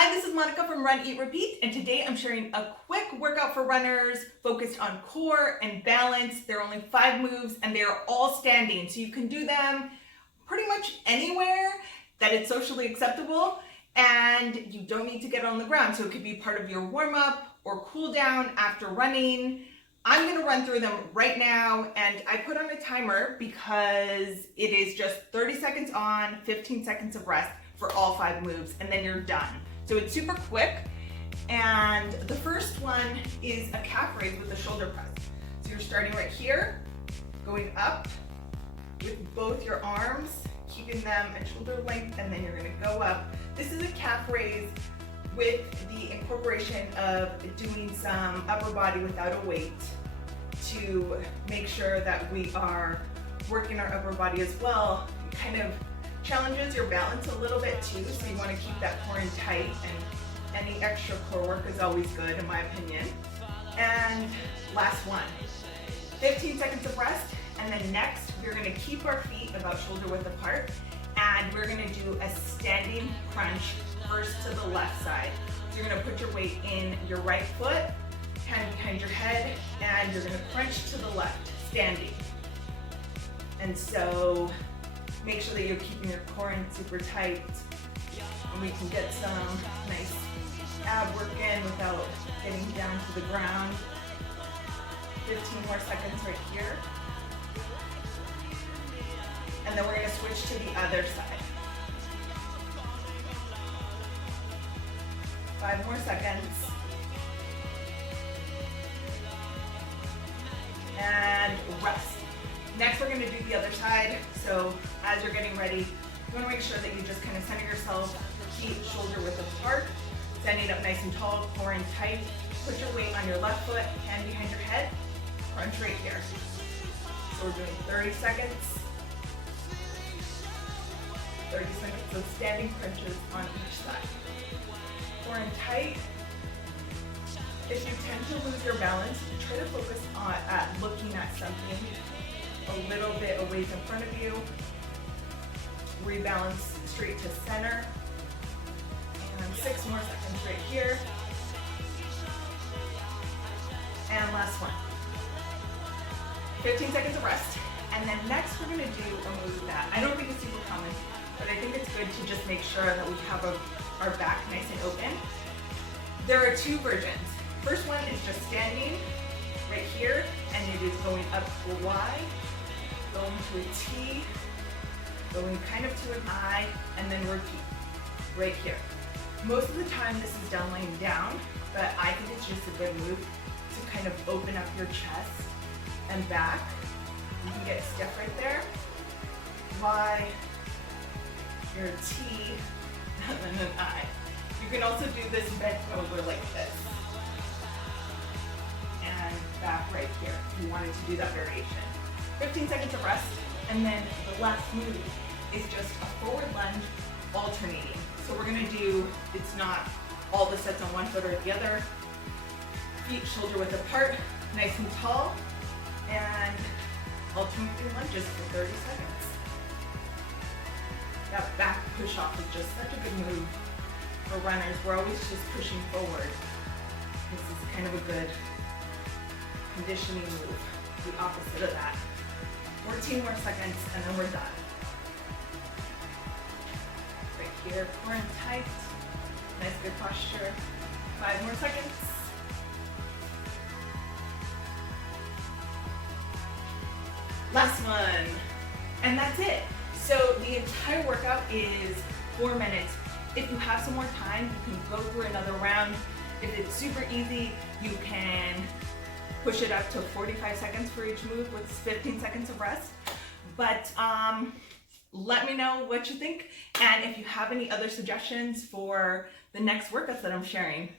Hi, this is Monica from Run, Eat, Repeat, and today I'm sharing a quick workout for runners focused on core and balance. There are only 5 moves and they are all standing, so you can do them pretty much anywhere that it's socially acceptable, and you don't need to get on the ground, so it could be part of your warm-up or cool down after running. I'm going to run through them right now, and I put on a timer because it is just 30 seconds on, 15 seconds of rest for all 5 moves, and then you're done. So it's super quick, and the first one is a calf raise with a shoulder press. So you're starting right here, going up with both your arms, keeping them at shoulder length, and then you're going to go up. This is a calf raise with the incorporation of doing some upper body without a weight to make sure that we are working our upper body as well. It kind of challenges your balance a little bit too, so you want to keep that core in tight, and any extra core work is always good in my opinion. And last one, 15 seconds of rest, and then next we're going to keep our feet about shoulder width apart, and we're going to do a standing crunch first to the left side. So you're going to put your weight in your right foot, hand behind your head, and you're going to crunch to the left, standing. And so make sure that you're keeping your core in super tight, and we can get some nice ab work in without getting down to the ground. 15 more seconds right here. And then we're going to switch to the other side. 5 more seconds. And rest. Next, we're going to do the other side. So as you're getting ready, you want to make sure that you just kind of center yourself, feet shoulder width apart, standing up nice and tall, core in tight. Put your weight on your left foot, hand behind your head, crunch right here. So we're doing 30 seconds. 30 seconds of standing crunches on each side. Core in tight. If you tend to lose your balance, try to focus on looking at something a little bit away from front of you. Rebalance straight to center. And 6 more seconds right here. And last one. 15 seconds of rest. And then next we're going to do a move that I don't think is super common, but I think it's good to just make sure that we have our back nice and open. There are 2 versions. First one is just standing right here, and it is going up to a Y, going to a T, going kind of to an I, and then repeat right here. Most of the time this is done laying down, but I think it's just a good move to kind of open up your chest and back. You can get stiff right there. Y, your T, and then an I. You can also do this bent over like this. And back right here if you wanted to do that variation. 15 seconds of rest, and then the last move is just a forward lunge alternating. So we're going to do, it's not all the sets on one foot or the other. Feet shoulder width apart, nice and tall, and alternating lunges for 30 seconds. That back push off is just such a good move for runners. We're always just pushing forward. This is kind of a good conditioning move, the opposite of that. 14 more seconds, and then we're done. Right here, core in tight, nice good posture. 5 more seconds. Last one, and that's it. So the entire workout is 4 minutes. If you have some more time, you can go through another round. If it's super easy, you can push it up to 45 seconds for each move with 15 seconds of rest. But let me know what you think, and if you have any other suggestions for the next workouts that I'm sharing.